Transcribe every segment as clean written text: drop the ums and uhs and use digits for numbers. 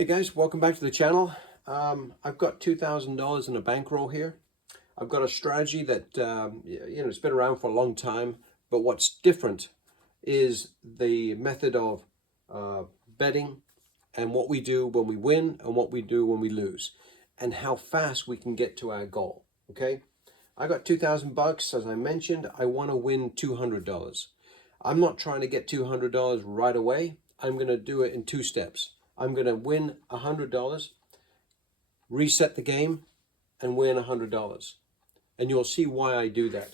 Hey guys, welcome back to the channel. I've got $2,000 in a bankroll here. I've got a strategy that it's been around for a long time, but what's different is the method of betting and what we do when we win and what we do when we lose, and how fast we can get to our goal. Okay, I got 2,000 bucks. As I mentioned, I want to win $200. I'm not trying to get $200 right away. I'm going to do it in two steps. I'm going to win $100, reset the game, and win $100. And you'll see why I do that.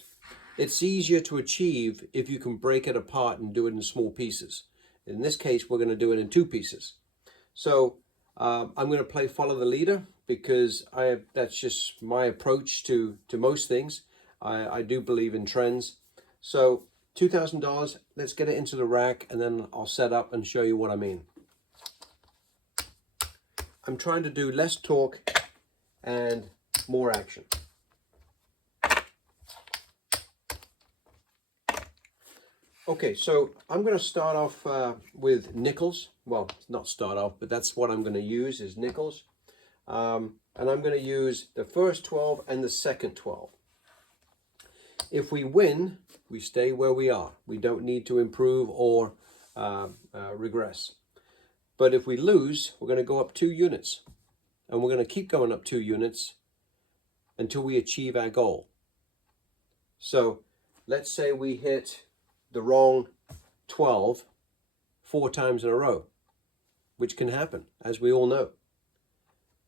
It's easier to achieve if you can break it apart and do it in small pieces. In this case, we're going to do it in two pieces. So I'm going to play follow the leader because that's just my approach to most things. I do believe in trends. So $2,000, let's get it into the rack, and then I'll set up and show you what I mean. I'm trying to do less talk and more action. Okay, so I'm going to start off with nickels. Well, not start off, but that's what I'm going to use is nickels. And I'm going to use the first 12 and the second 12. If we win, we stay where we are. We don't need to improve or regress. But if we lose, we're going to go up 2 units. And we're going to keep going up 2 units until we achieve our goal. So let's say we hit the wrong 12 4 times in a row, which can happen, as we all know.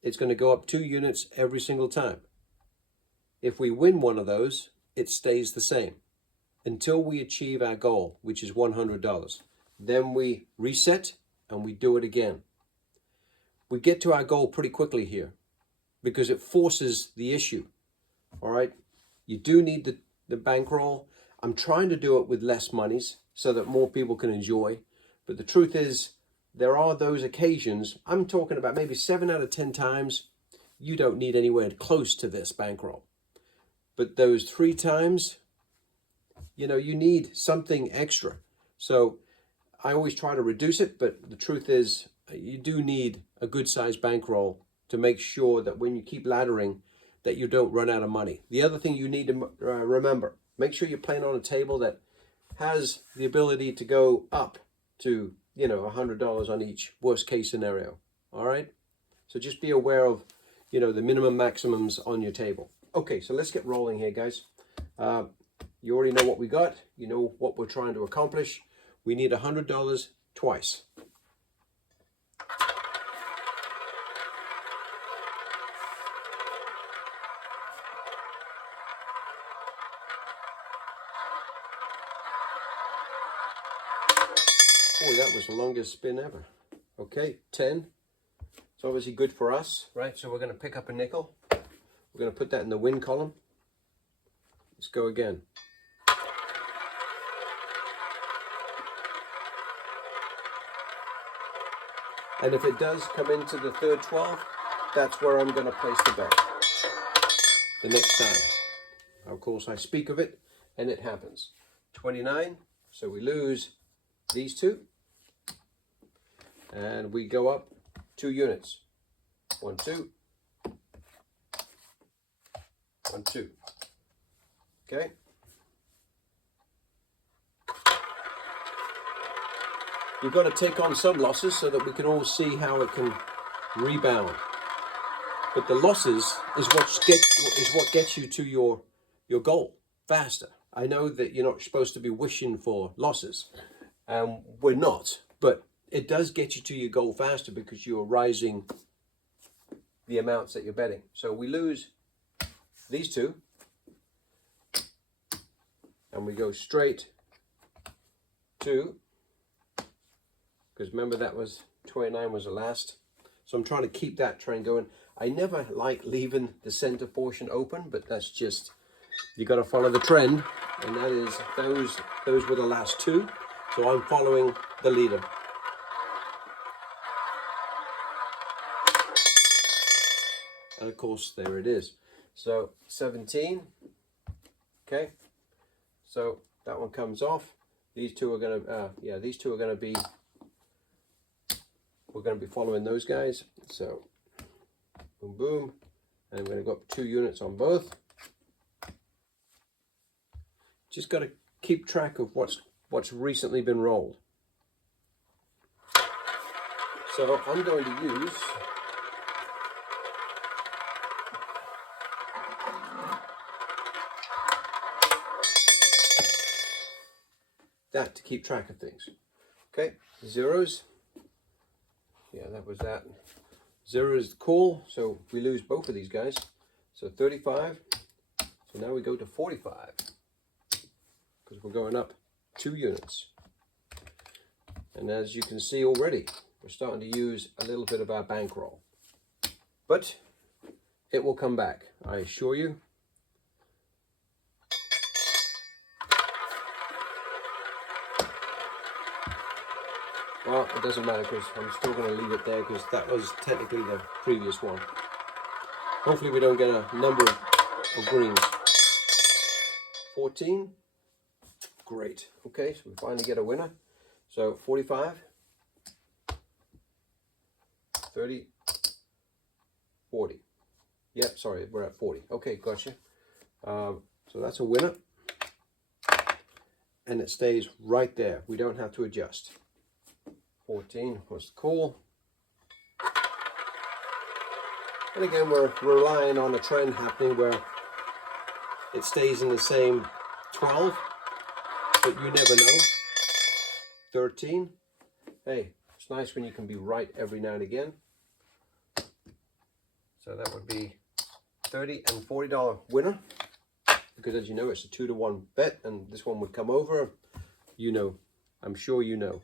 It's going to go up 2 units every single time. If we win one of those, it stays the same until we achieve our goal, which is $100. Then we reset and we do it again. We get to our goal pretty quickly here because it forces the issue. All right, you do need the bankroll. I'm trying to do it with less monies so that more people can enjoy. But the truth is, there are those occasions, I'm talking about maybe 7 out of 10 times, you don't need anywhere close to this bankroll. But those 3 times, you need something extra. So I always try to reduce it, but the truth is you do need a good sized bankroll to make sure that when you keep laddering that you don't run out of money. The other thing you need to remember, make sure you're playing on a table that has the ability to go up to, $100 on each worst case scenario. All right. So just be aware of, the minimum maximums on your table. Okay, so let's get rolling here, guys. You already know what we got. You know what we're trying to accomplish. We need $100 twice. Boy, that was the longest spin ever. Okay, 10. It's obviously good for us, right? So we're going to pick up a nickel. We're going to put that in the win column. Let's go again. And if it does come into the third 12, that's where I'm going to place the bet the next time. Of course, I speak of it, and it happens. 29, so we lose these 2. And we go up 2 units. 1, 2. 1, 2. Okay. You've got to take on some losses so that we can all see how it can rebound. But the losses is what gets you to your goal faster. I know that you're not supposed to be wishing for losses, and we're not, but it does get you to your goal faster because you're rising the amounts that you're betting. So we lose these 2, and we go straight to, because remember that was 29 was the last. So I'm trying to keep that train going. I never like leaving the center portion open, but that's just, you got to follow the trend, and that is those were the last 2. So I'm following the leader. And of course, there it is. So 17. Okay. So that one comes off. These 2 are going to, these 2 are going to be we're going to be following those guys. So boom, boom, and we're going to go up 2 units on both. Just got to keep track of what's recently been rolled. So I'm going to use that to keep track of things. Okay, zeros. Yeah, that was that. 0 is the call, so we lose both of these guys. So 35. So now we go to 45 because we're going up 2 units. And as you can see already, we're starting to use a little bit of our bankroll. But it will come back, I assure you. Well, it doesn't matter because I'm still going to leave it there because that was technically the previous one. Hopefully we don't get a number of greens. 14. Great. Okay, so we finally get a winner. So 45, 30, 40. Yep, sorry, we're at 40. Okay, gotcha. So that's a winner. And it stays right there. We don't have to adjust. 14 was the call. And again, we're relying on a trend happening where it stays in the same 12, but you never know. 13. Hey, it's nice when you can be right every now and again. So that would be $30 and $40 winner, because as you know, it's a 2-to-1 bet, and this one would come over. You know, I'm sure you know.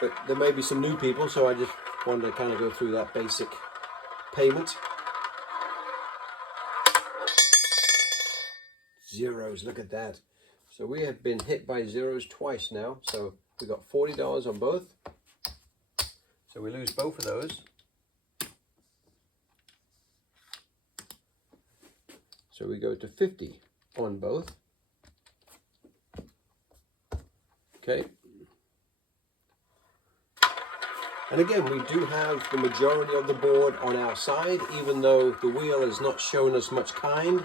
But there may be some new people, so I just wanted to kind of go through that basic payment. Zeros, look at that. So we have been hit by zeros twice now. So we got $40 on both. So we lose both of those. So we go to 50 on both. Okay. And again, we do have the majority of the board on our side, even though the wheel has not shown us much kindness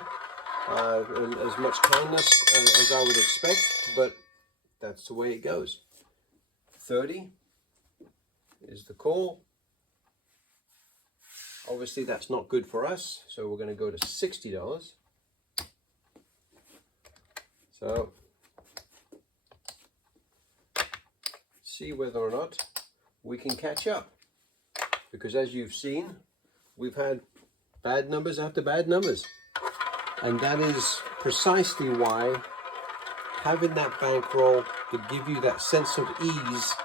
as I would expect, but that's the way it goes. 30 is the call. Obviously, that's not good for us, so we're going to go to $60. So, see whether or not we can catch up, because as you've seen, we've had bad numbers after bad numbers, and that is precisely why having that bankroll to give you that sense of ease,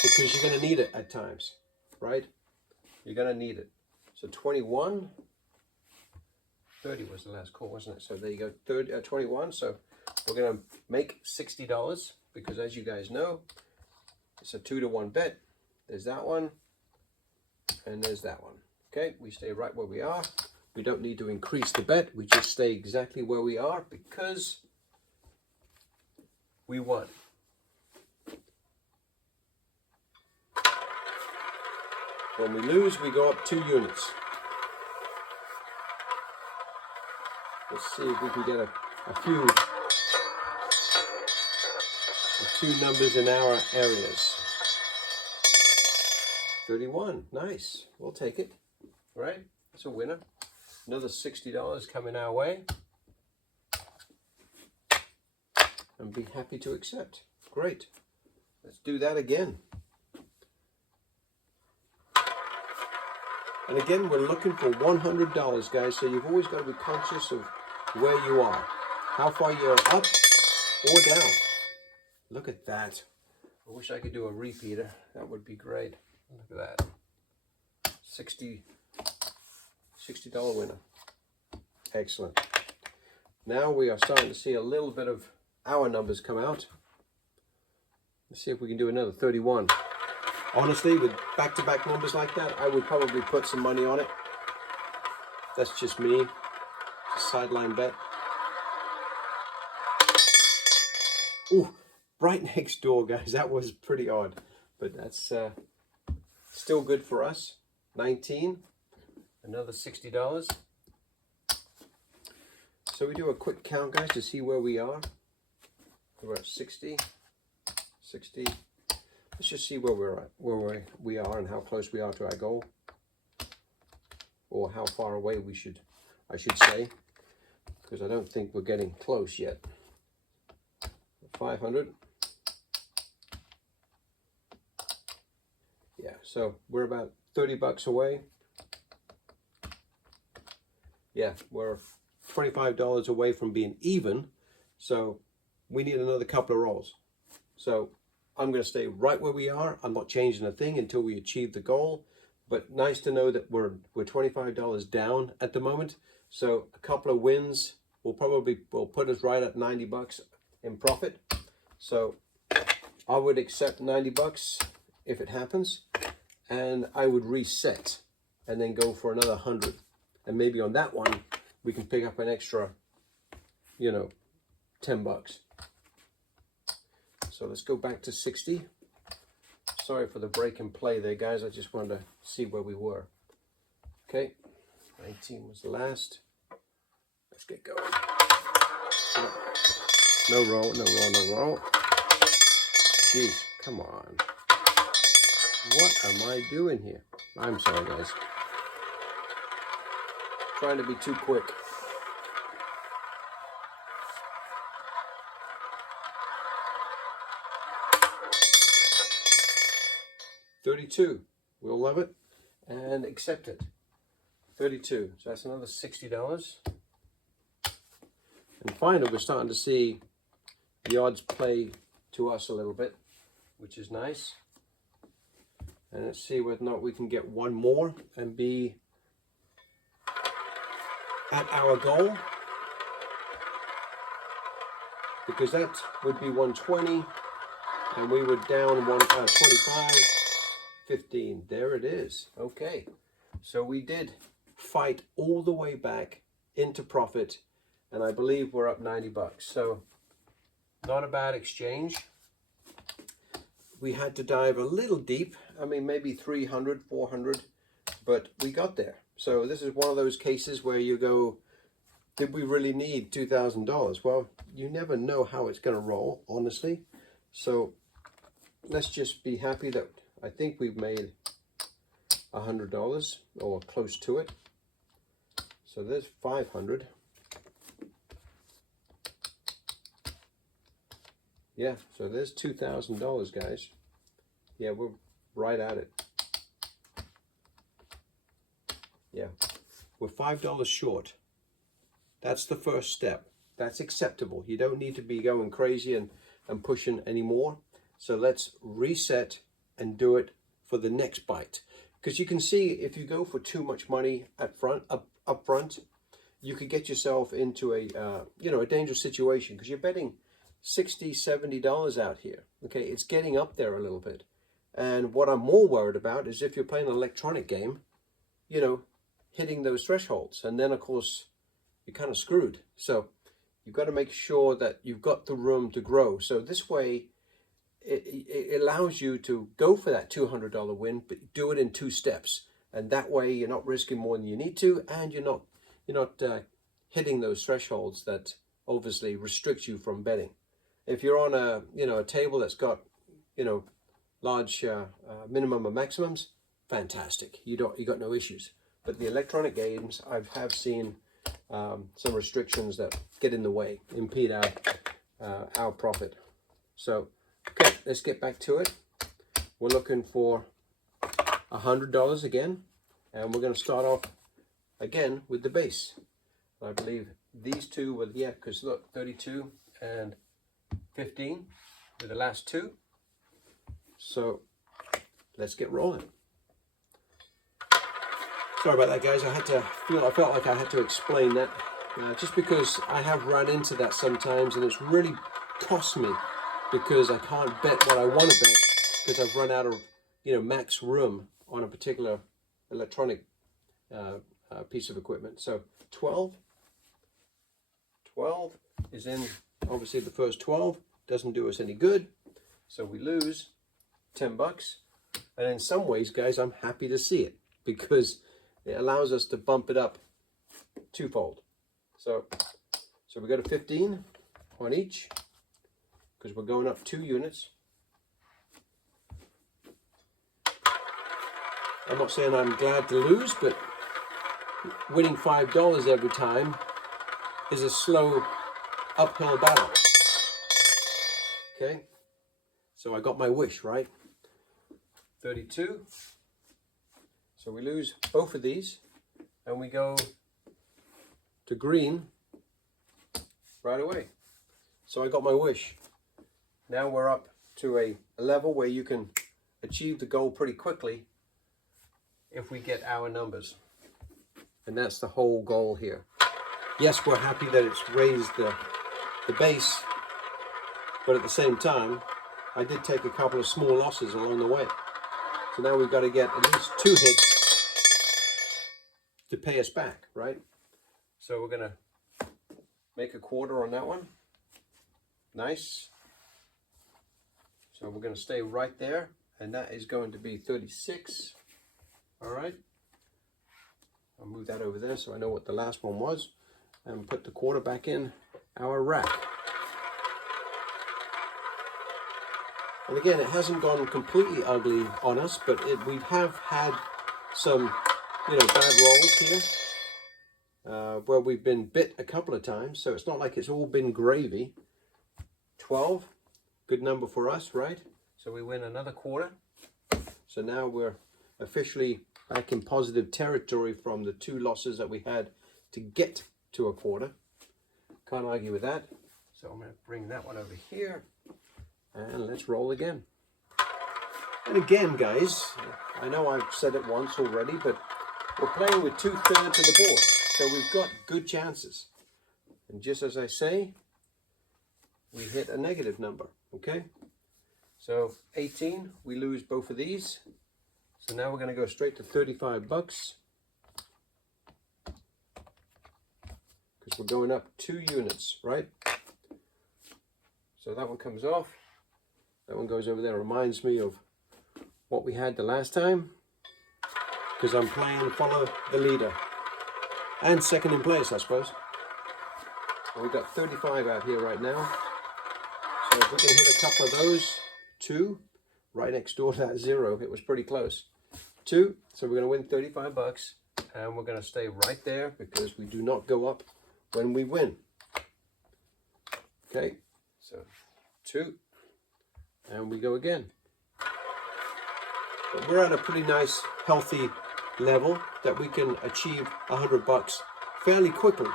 because you're going to need it at times, right? You're going to need it. So 21, 30 was the last call, wasn't it? So there you go, 21. So we're going to make $60, because as you guys know, it's a 2-to-1 bet. There's that one, and there's that one. Okay, we stay right where we are. We don't need to increase the bet. We just stay exactly where we are because we won. When we lose, we go up 2 units. Let's see if we can get a few numbers in our areas. 31, nice. We'll take it. Right? That's a winner. Another $60 coming our way. And be happy to accept. Great. Let's do that again. And again, we're looking for $100, guys. So you've always got to be conscious of where you are, how far you're up or down. Look at that. I wish I could do a repeater. That would be great. Look at that. $60 winner. Excellent. Now we are starting to see a little bit of our numbers come out. Let's see if we can do another 31. Honestly, with back-to-back numbers like that, I would probably put some money on it. That's just me. It's a sideline bet. Ooh, right next door, guys. That was pretty odd, but that's still good for us. 19, another $60. So we do a quick count, guys, to see where we are. We're at 60, 60. Let's just see where we're at, where we are, and how close we are to our goal, or how far away I should say, because I don't think we're getting close yet. 500. Yeah, so we're about $30 away. Yeah, we're $25 away from being even, so we need another couple of rolls. So I'm going to stay right where we are. I'm not changing a thing until we achieve the goal, but nice to know that we're $25 down at the moment. So a couple of wins will put us right at $90 in profit. So I would accept $90 if it happens, and I would reset and then go for another 100. And maybe on that one, we can pick up an extra, you know, $10. So let's go back to 60. Sorry for the break and play there, guys. I just wanted to see where we were. Okay, 19 was the last. Let's get going. No roll, no roll, no roll. Jeez, come on. What am I doing here? I'm sorry, guys. Trying to be too quick. $32. We'll love it and accept it. 32. So that's another $60. And finally, we're starting to see the odds play to us a little bit, which is nice. And let's see whether or not we can get one more and be at our goal, because that would be 120, and we were down 25, 15. There it is. Okay, so we did fight all the way back into profit, and I believe we're up $90. So not a bad exchange. We had to dive a little deep. I mean, maybe 300, 400, but we got there. So this is one of those cases where you go, did we really need $2,000? Well, you never know how it's going to roll, honestly. So let's just be happy that I think we've made $100 or close to it. So there's 500. Yeah, so there's $2,000, guys. Yeah, we're right at it. Yeah, we're $5 short. That's the first step. That's acceptable. You don't need to be going crazy and pushing anymore. So let's reset and do it for the next bite. Because you can see if you go for too much money up front, you could get yourself into a a dangerous situation, because you're betting $60, $70 out here. Okay, it's getting up there a little bit. And what I'm more worried about is if you're playing an electronic game, hitting those thresholds, and then of course you're kind of screwed. So you've got to make sure that you've got the room to grow. So this way it allows you to go for that $200 win, but do it in 2 steps, and that way you're not risking more than you need to, and you're not hitting those thresholds that obviously restrict you from betting. If you're on a table that's got large minimum and maximums, fantastic. You got no issues. But the electronic games, I have seen some restrictions that get in the way, impede our profit. So okay, let's get back to it. We're looking for $100 again, and we're going to start off again with the base. I believe these two were, yeah, because look, 32 and 15 were the last two. So let's get rolling. Sorry about that, guys. I felt like I had to explain that, just because I have run into that sometimes, and it's really cost me, because I can't bet what I want to bet because I've run out of max room on a particular electronic piece of equipment. So 12 is in, obviously the first 12, doesn't do us any good. So we lose 10 bucks. And in some ways, guys, I'm happy to see it because it allows us to bump it up twofold. So we go to 15 on each because we're going up 2 units. I'm not saying I'm glad to lose, but winning $5 every time is a slow uphill battle. Okay, so I got my wish, right? 32. So we lose both of these and we go to green right away. So I got my wish. Now we're up to a level where you can achieve the goal pretty quickly if we get our numbers. And that's the whole goal here. Yes, we're happy that it's raised the base, but at the same time, I did take a couple of small losses along the way. So now we've got to get at least 2 hits to pay us back, right? So we're gonna make a quarter on that one. Nice. So we're gonna stay right there, and that is going to be 36. All right. I'll move that over there so I know what the last one was, and put the quarter back in our rack. And again, it hasn't gone completely ugly on us, but we have had some, bad rolls here where we've been bit a couple of times. So it's not like it's all been gravy. 12, good number for us, right? So we win another quarter. So now we're officially back in positive territory from the 2 losses that we had to get to a quarter. Can't argue with that. So I'm going to bring that one over here. And let's roll again. And again, guys, I know I've said it once already, but we're playing with 2/3 of the board. So we've got good chances. And just as I say, we hit a negative number, okay? So 18, we lose both of these. So now we're going to go straight to 35 bucks. Because we're going up 2 units, right? So that one comes off. That one goes over there. Reminds me of what we had the last time. Because I'm playing follow the leader. And second in place, I suppose. And we've got 35 out here right now. So if we can hit a couple of those, 2, right next door to that 0, it was pretty close. 2, so we're going to win 35 bucks. And we're going to stay right there because we do not go up when we win. Okay, so 2. And we go again. But we're at a pretty nice, healthy level that we can achieve 100 bucks fairly quickly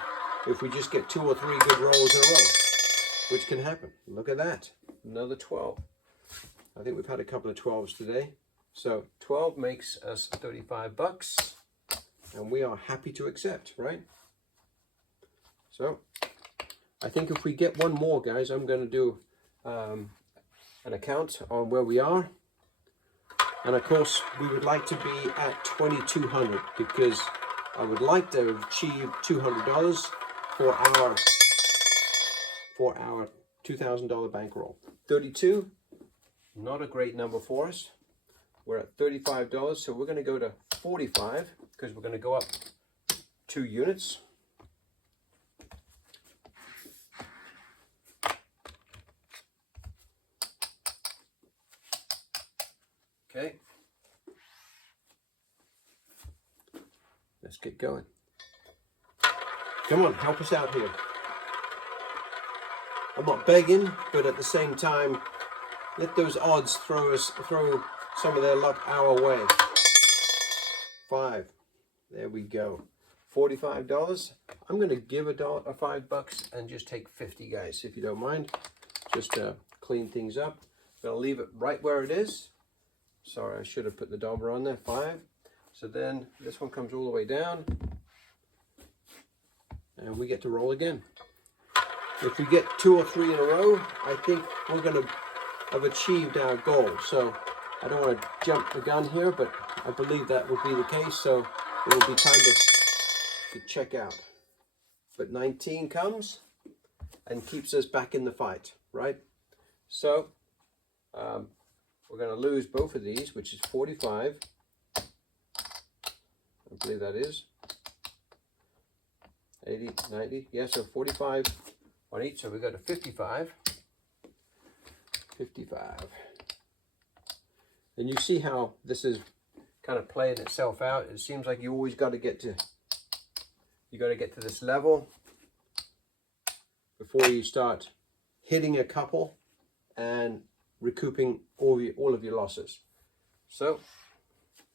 if we just get 2 or 3 good rolls in a row, which can happen. Look at that, another 12. I think we've had a couple of 12s today. So 12 makes us 35 bucks, and we are happy to accept, right? So I think if we get one more, guys, I'm going to do an account on where we are. And of course, we would like to be at 2,200 because I would like to achieve $200 for our $2,000 bankroll. 32, not a great number for us. We're at $35, so we're going to go to 45 because we're going to go up 2 units. Okay, let's get going. Come on, help us out here. I'm not begging, but at the same time, let those odds throw some of their luck our way. 5, there we go. $45. I'm going to give a $5 and just take 50, guys, if you don't mind, just to clean things up. I'm going to leave it right where it is. Sorry, I should have put the dollar on there. 5. So then this one comes all the way down. And we get to roll again. If we get 2 or 3 in a row, I think we're going to have achieved our goal. So I don't want to jump the gun here, but I believe that would be the case. So it will be time to check out. But 19 comes and keeps us back in the fight, right? So we're going to lose both of these, which is 45. I believe that is 80, 90. Yeah, so 45 on each. So we go to 55. 55. And you see how this is kind of playing itself out. It seems like you always got to get to this level before you start hitting a couple and recouping all of your losses. So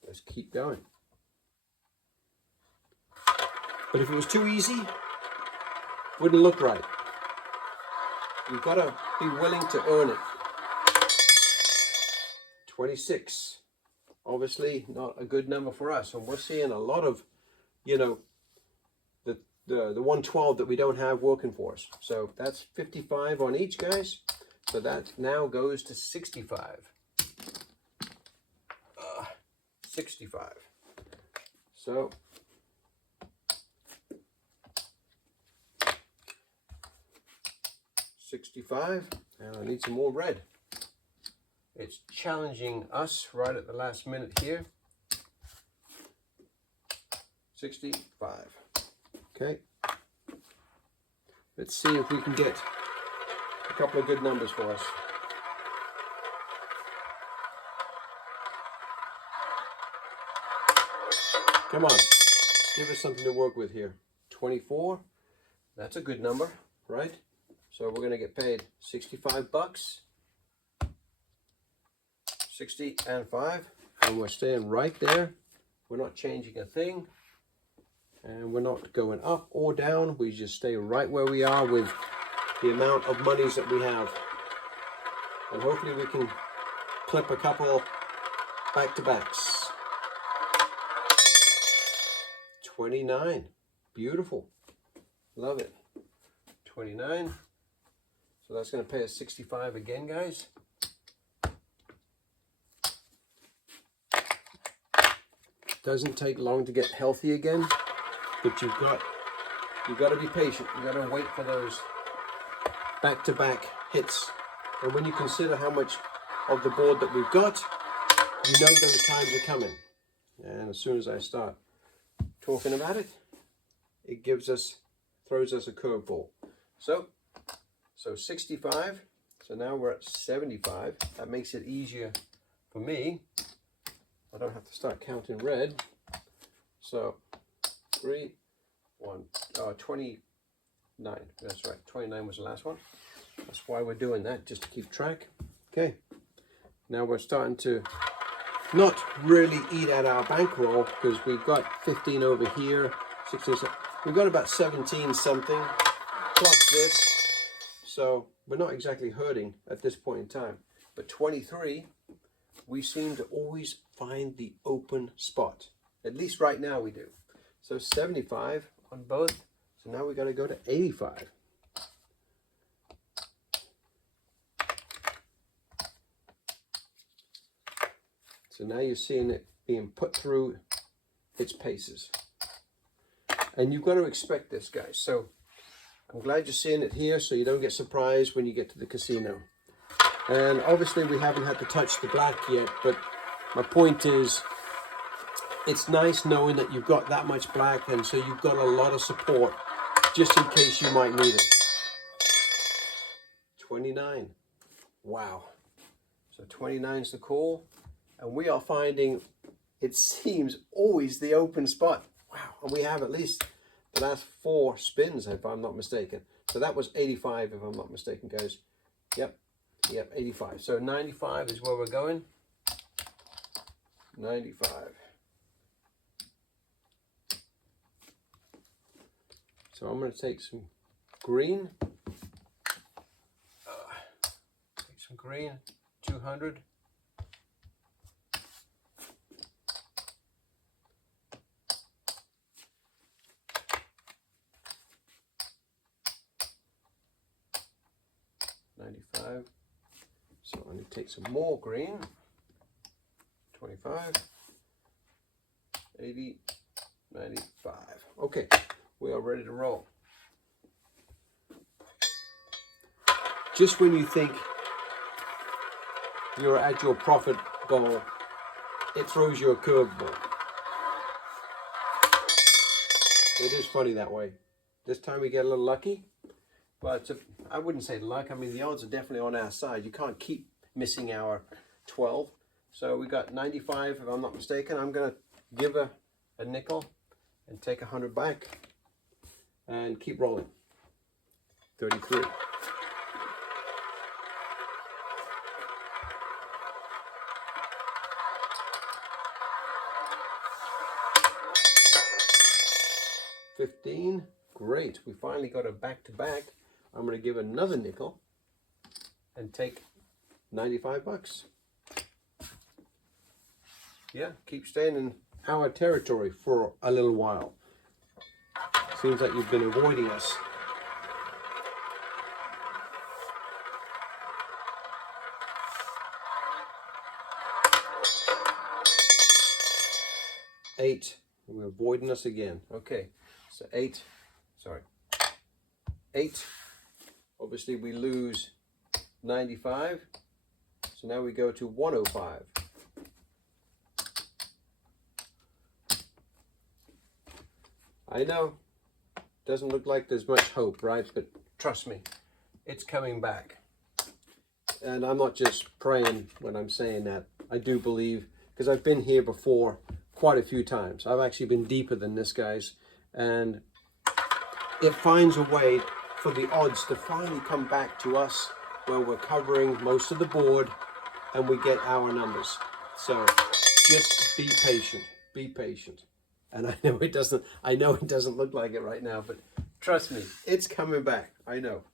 let's keep going. But if it was too easy, it wouldn't look right. You've got to be willing to earn it. 26. Obviously not a good number for us, and we're seeing a lot of, you know, the 112 that we don't have working for us. So that's 55 on each, guys. So that now goes to 65. 65. So $65, and I need some more red. It's challenging us right at the last minute here. 65. Okay. Let's see if we can get a couple of good numbers for us. Come on. Give us something to work with here. 24. That's a good number, right? So we're going to get paid 65 bucks. 60 and 5. And we're staying right there. We're not changing a thing. And we're not going up or down. We just stay right where we are with the amount of monies that we have. And hopefully we can clip a couple back-to-backs. 29. Beautiful. Love it. 29. So that's going to pay us 65 again, guys. Doesn't take long to get healthy again, but you've got to be patient. You've got to wait for those back-to-back hits. And when you consider how much of the board that we've got, you know those times are coming. And as soon as I start talking about it, it throws us a curveball. So 65. So now we're at 75. That makes it easier for me. I don't have to start counting red. So 3, 1, 29. That's right. 29 was the last one. That's why we're doing that, just to keep track. Okay. Now we're starting to not really eat at our bankroll because we've got 15 over here, 16. We've got about 17 something plus this. So we're not exactly hurting at this point in time. But 23, we seem to always find the open spot. At least right now we do. So 75 on both. So now we got to go to 85. So now you're seeing it being put through its paces. And you've got to expect this, guys. So I'm glad you're seeing it here so you don't get surprised when you get to the casino. And obviously we haven't had to touch the black yet, but my point is it's nice knowing that you've got that much black, and so you've got a lot of support just in case you might need it. 29. Wow. So 29 is the call. And we are finding, it seems, always the open spot. Wow. And we have at least the last 4 spins, if I'm not mistaken. So that was 85, if I'm not mistaken, guys. Yep, 85. So 95 is where we're going. 95. So I'm going to take some green. Take some green, 200. So I'm going to take some more green. 25, 80, 95. Okay, we are ready to roll. Just when you think you're at your profit goal, it throws you a curveball. It is funny that way. This time we get a little lucky, but I wouldn't say luck. I mean, the odds are definitely on our side. You can't keep missing our 12. So we got 95, if I'm not mistaken. I'm going to give a nickel and take 100 back and keep rolling. 33. $15. Great. We finally got a back-to-back. I'm going to give another nickel and take 95 bucks. Yeah, keep staying in our territory for a little while. Seems like you've been avoiding us. $8. We're avoiding us again. Okay, so 8. Sorry. 8. Obviously, we lose 95. So now we go to 105. I know, doesn't look like there's much hope, right? But trust me, it's coming back. And I'm not just praying when I'm saying that. I do believe, because I've been here before quite a few times. I've actually been deeper than this, guys. And it finds a way for the odds to finally come back to us where we're covering most of the board and we get our numbers. So just be patient, be patient. And I know it doesn't look like it right now, but trust me, it's coming back. I know.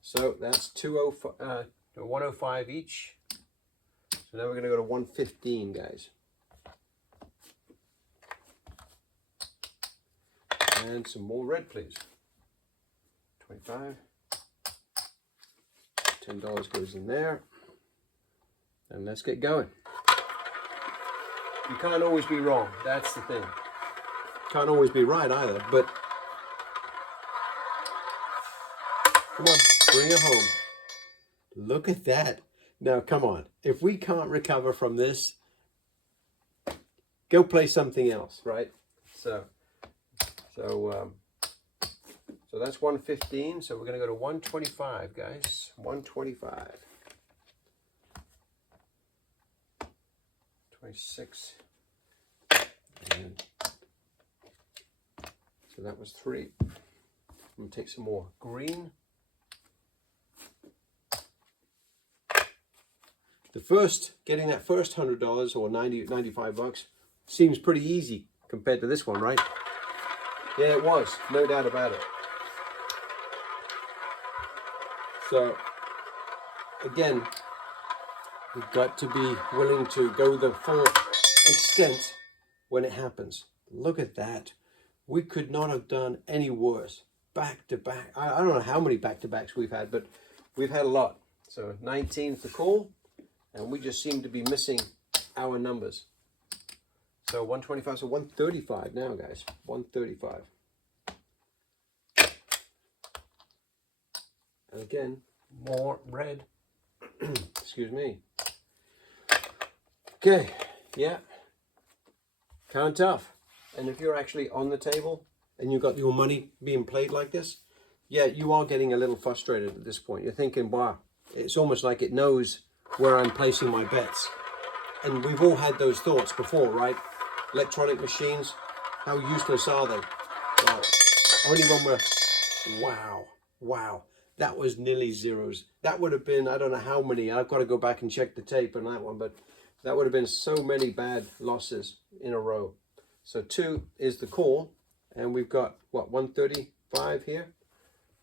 So that's 105 each. So now we're going to go to 115, guys. And some more red, please. 25. $10 goes in there. And let's get going. You can't always be wrong. That's the thing. Can't always be right either, but come on, bring it home. Look at that. Now, come on. If we can't recover from this, go play something else, right? So that's 115. So we're going to go to 125, guys. 125. 26. And so that was 3. I'm going to take some more green. Getting that first $100 or 95 bucks seems pretty easy compared to this one, right? Yeah, it was, no doubt about it. So, again, we've got to be willing to go the full extent when it happens. Look at that. We could not have done any worse. Back to back. I don't know how many back-to-backs we've had, but we've had a lot. So 19 for call, and we just seem to be missing our numbers. So 125, so 135 now, guys. 135. And again, more red. Excuse me. Okay, yeah. Kind of tough. And if you're actually on the table and you've got your money being played like this, yeah, you are getting a little frustrated at this point. You're thinking, wow, it's almost like it knows where I'm placing my bets. And we've all had those thoughts before, right? Electronic machines, how useless are they? Well, only when we're, wow, that was nearly zeros. That would have been, I don't know how many, I've got to go back and check the tape on that one, but that would have been so many bad losses in a row. So 2 is the call, and we've got, what, 135 here?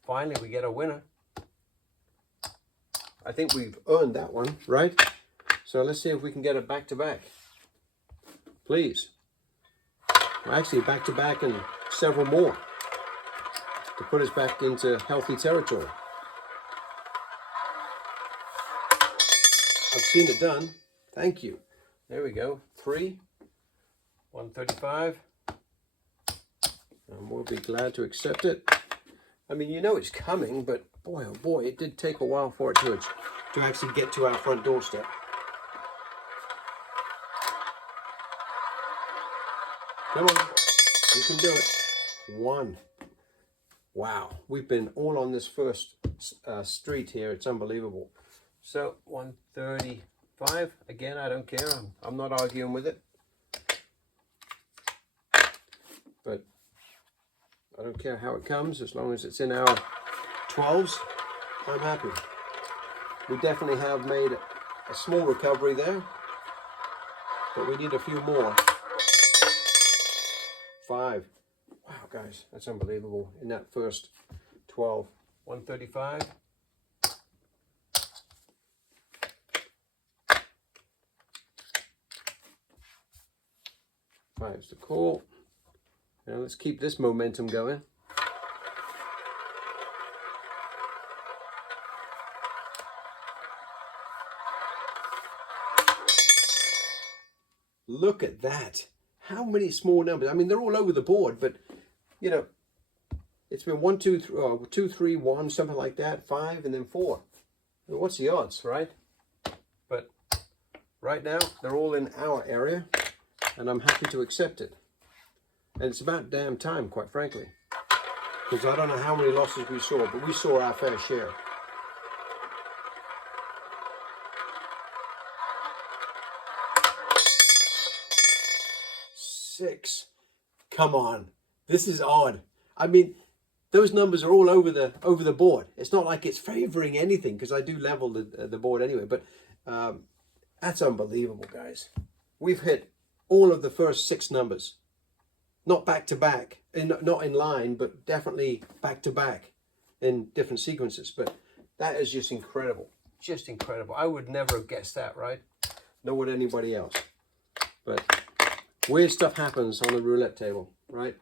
Finally, we get a winner. I think we've earned that one, right? So let's see if we can get a back-to-back. Please. Actually, back-to-back and several more to put us back into healthy territory. I've seen it done. Thank you. There we go. 3. 135. And we'll be glad to accept it. I mean, you know it's coming, but boy, oh boy, it did take a while for it to actually get to our front doorstep. Come on. You can do it. 1. Wow. We've been all on this first street here. It's unbelievable. So 135. Again, I don't care. I'm not arguing with it. But I don't care how it comes. As long as it's in our 12s, I'm happy. We definitely have made a small recovery there. But we need a few more. 5. Wow, guys, that's unbelievable. In that first 12. 135. Five's the call. Now let's keep this momentum going. Look at that. How many small numbers? I mean, they're all over the board, but you know, it's been 1, 2, 3, 2, 3, 1, something like that, 5, and then 4. Well, what's the odds, right? But right now, they're all in our area, and I'm happy to accept it. And it's about damn time, quite frankly, because I don't know how many losses we saw, but we saw our fair share. 6. Come on. This is odd. I mean, those numbers are all over the board. It's not like it's favoring anything, because I do level the board anyway, but that's unbelievable, guys. We've hit all of the first 6 numbers. Not back to back, not in line, but definitely back to back in different sequences. But that is just incredible. Just incredible. I would never have guessed that, right? Nor would anybody else. But weird stuff happens on the roulette table, right?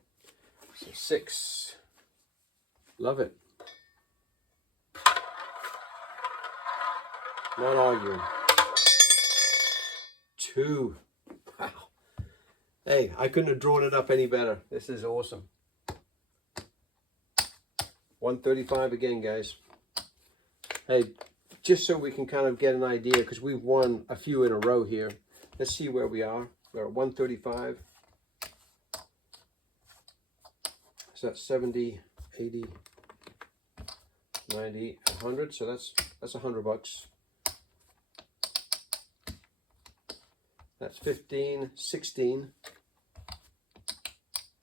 So 6. Love it. Not arguing. 2. Wow. Hey, I couldn't have drawn it up any better. This is awesome. 135 again, guys. Hey, just so we can kind of get an idea, because we've won a few in a row here. Let's see where we are. We're at 135. So that's 70, 80, 90, 100. So that's $100. That's 15, 16,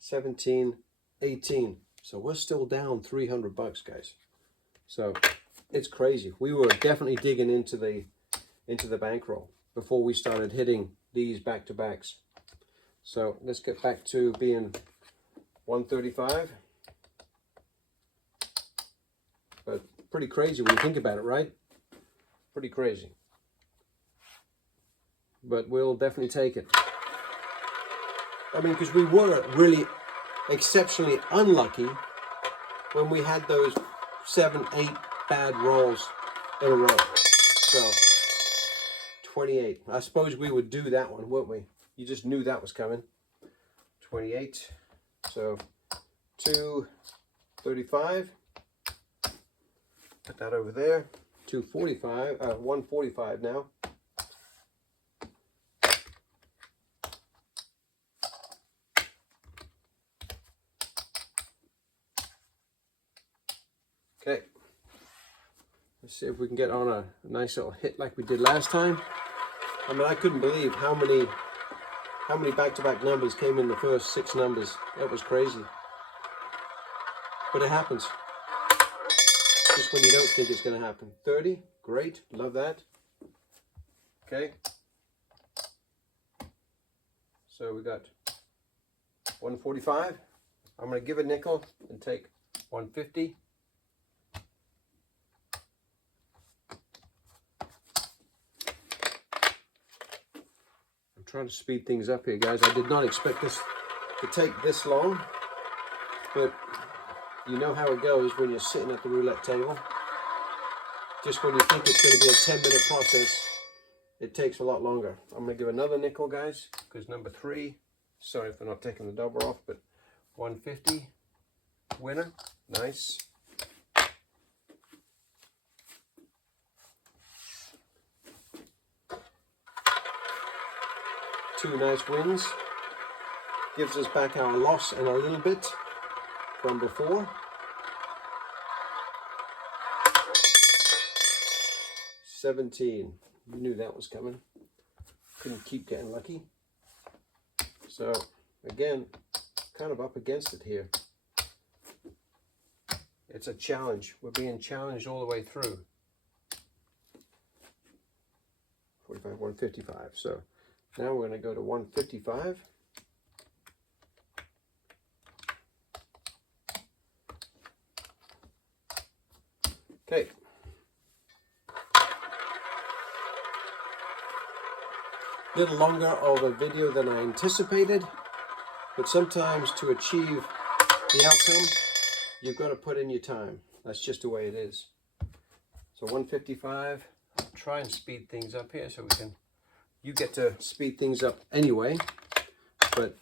17, 18. So we're still down $300, guys. So it's crazy. We were definitely digging into the bankroll before we started hitting these back-to-backs. So let's get back to being 135. But pretty crazy when you think about it, right? Pretty crazy. But we'll definitely take it. I mean, because we were really exceptionally unlucky when we had those 7, 8 bad rolls in a row. So 28. I suppose we would do that one, wouldn't we? You just knew that was coming. 28. So 235. Put that over there. 245. 145 now. Okay, let's see if we can get on a nice little hit like we did last time. I mean, I couldn't believe how many back-to-back numbers came in the first 6 numbers. That was crazy. But it happens. Just when you don't think it's going to happen. 30, great, love that. Okay. So we got 145. I'm going to give a nickel and take 150. Trying to speed things up here, guys. I did not expect this to take this long, but you know how it goes when you're sitting at the roulette table. Just when you think it's going to be a 10-minute process, it takes a lot longer. I'm going to give another nickel, guys, because number 3, sorry for not taking the double off, but 150 winner. Nice. Two nice wins. gives us back our loss and a little bit from before. 17. You knew that was coming. Couldn't keep getting lucky. So again, kind of up against it here. It's a challenge. We're being challenged all the way through. 45, 155. So now we're going to go to 155. Okay. A little longer of a video than I anticipated, but sometimes to achieve the outcome, you've got to put in your time. That's just the way it is. So 155, I'll try and speed things up here so we can, you get to speed things up anyway, but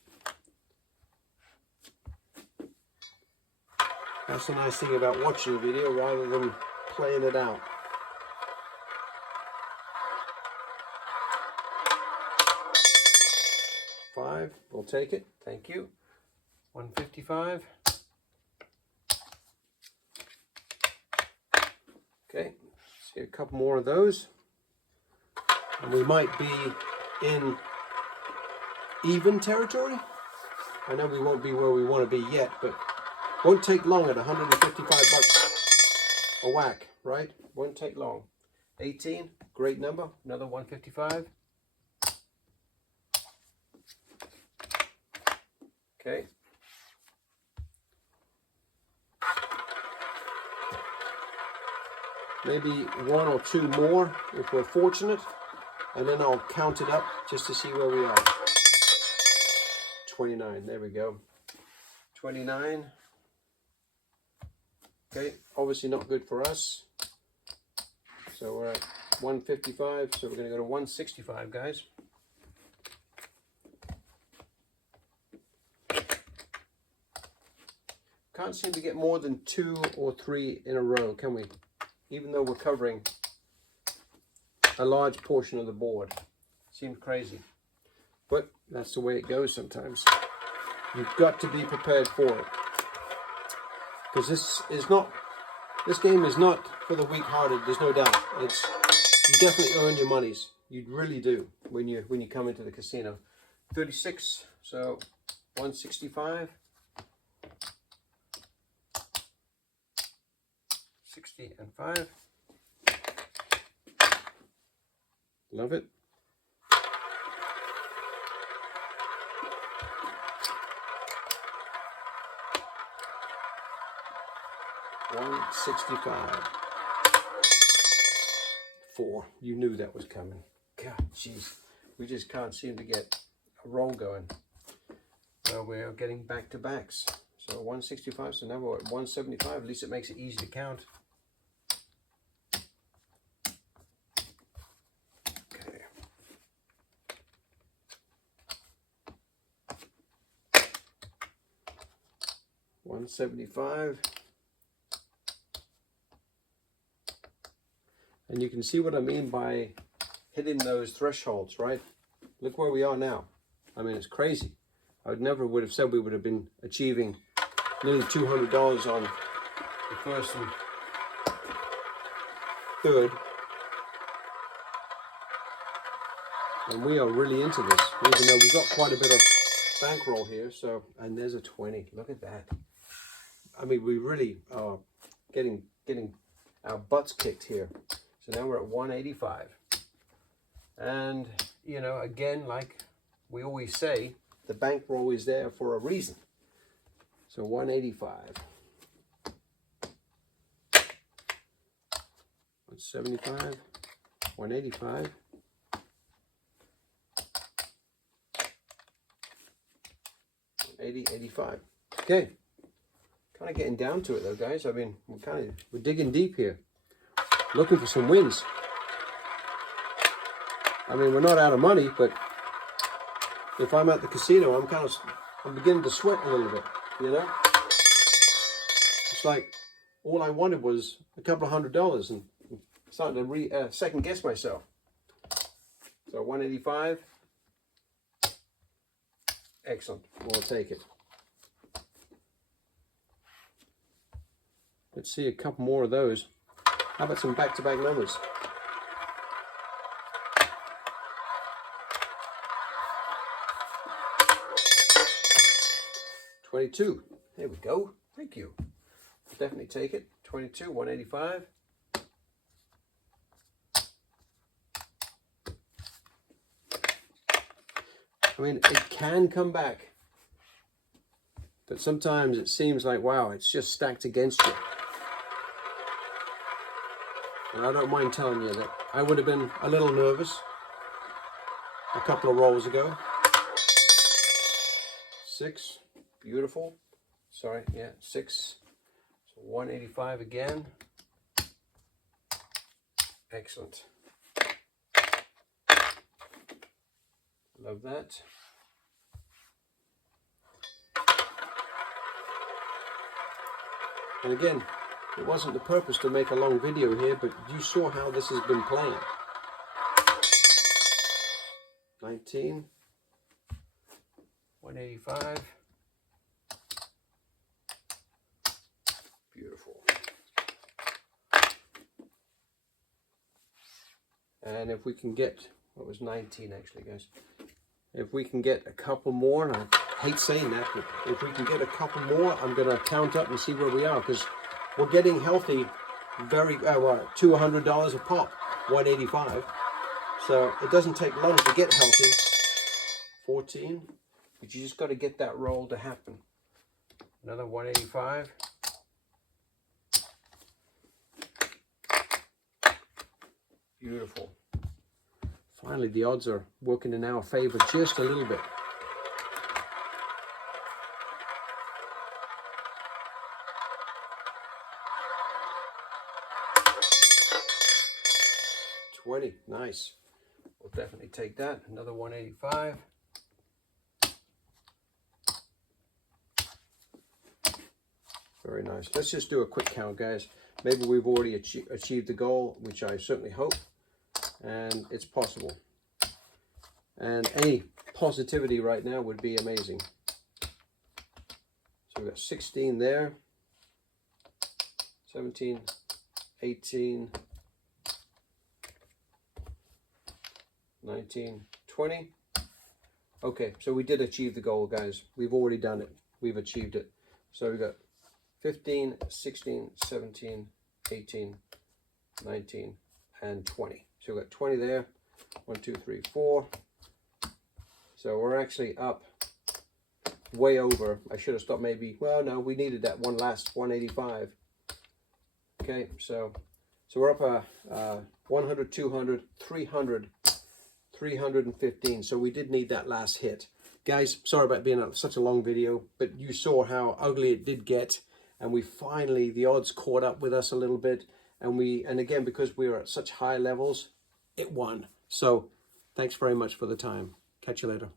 that's the nice thing about watching a video rather than playing it out. We'll take it. Thank you. 155. Okay, see a couple more of those. And we might be in even territory. I know we won't be where we want to be yet, but won't take long at 155 bucks a whack, right? Won't take long. 18, great number. Another 155. Okay. Maybe one or two more if we're fortunate, and then I'll count it up just to see where we are. 29, there we go. 29. Okay, obviously not good for us. So we're at 155, so we're going to go to 165, guys. Can't seem to get more than 2 or 3 in a row, can we? Even though we're covering a large portion of the board. Seems crazy. But that's the way it goes sometimes. You've got to be prepared for it. Because this game is not for the weak-hearted, there's no doubt. You definitely earn your monies. You really do when you come into the casino. 36, so 165. 60 and 5. Love it. $165. 4. You knew that was coming. God, jeez. We just can't seem to get a roll going. Well, we're getting back to backs. So 165, so now we're at 175. At least it makes it easy to count. Okay. $175. And you can see what I mean by hitting those thresholds, right? Look where we are now. I mean, it's crazy. I would have said we would have been achieving nearly $200 on the first and third. And we are really into this, even though we've got quite a bit of bankroll here. So, and there's a 20. Look at that. I mean, we really are getting our butts kicked here. So now we're at 185. And, you know, again, like we always say, the bankroll is there for a reason. So 185. 175. 185. $80.85. Okay. Kind of getting down to it though, guys. I mean, we're digging deep here. Looking for some wins. I mean, we're not out of money, but if I'm at the casino, I'm beginning to sweat a little bit, you know? It's like all I wanted was a couple of $100 and I'm starting to second guess myself. So 185, Excellent. We'll take it. Let's see a couple more of those. How about some back-to-back numbers? $22. There we go. Thank you. Definitely take it. 22, 185. I mean, it can come back, but sometimes it seems like, wow, it's just stacked against you. And I don't mind telling you that I would have been a little nervous a couple of rolls ago. 6, beautiful. Sorry, yeah, 6. So 185 again. Excellent. Love that. And again, it wasn't the purpose to make a long video here, but you saw how this has been playing. 19, 185. Beautiful. And if we can get, what was 19 actually, guys? If we can get a couple more, and I hate saying that, but if we can get a couple more, I'm going to count up and see where we are, because we're getting healthy very, $200 a pop, 185. So it doesn't take long to get healthy. 14, but you just got to get that roll to happen. Another 185. Beautiful. Finally, the odds are working in our favor just a little bit. $20, nice. We'll definitely take that. Another 185. Very nice. Let's just do a quick count, guys. Maybe we've already achieved the goal, which I certainly hope. And it's possible. And any positivity right now would be amazing. So we've got 16 there. 17, 18, 19, 20. Okay, so we did achieve the goal, guys. We've already done it. We've achieved it. So we got 15, 16, 17, 18, 19, and 20. So we've got 20 there. 1, 2, 3, 4. So we're actually up way over. I should have stopped maybe. Well, no, we needed that one last 185. Okay, so we're up 100, 200, 300, 315. So we did need that last hit. Guys, sorry about being such a long video, but you saw how ugly it did get. And we finally, the odds caught up with us a little bit. And again, because we were at such high levels, it won. So thanks very much for the time. Catch you later.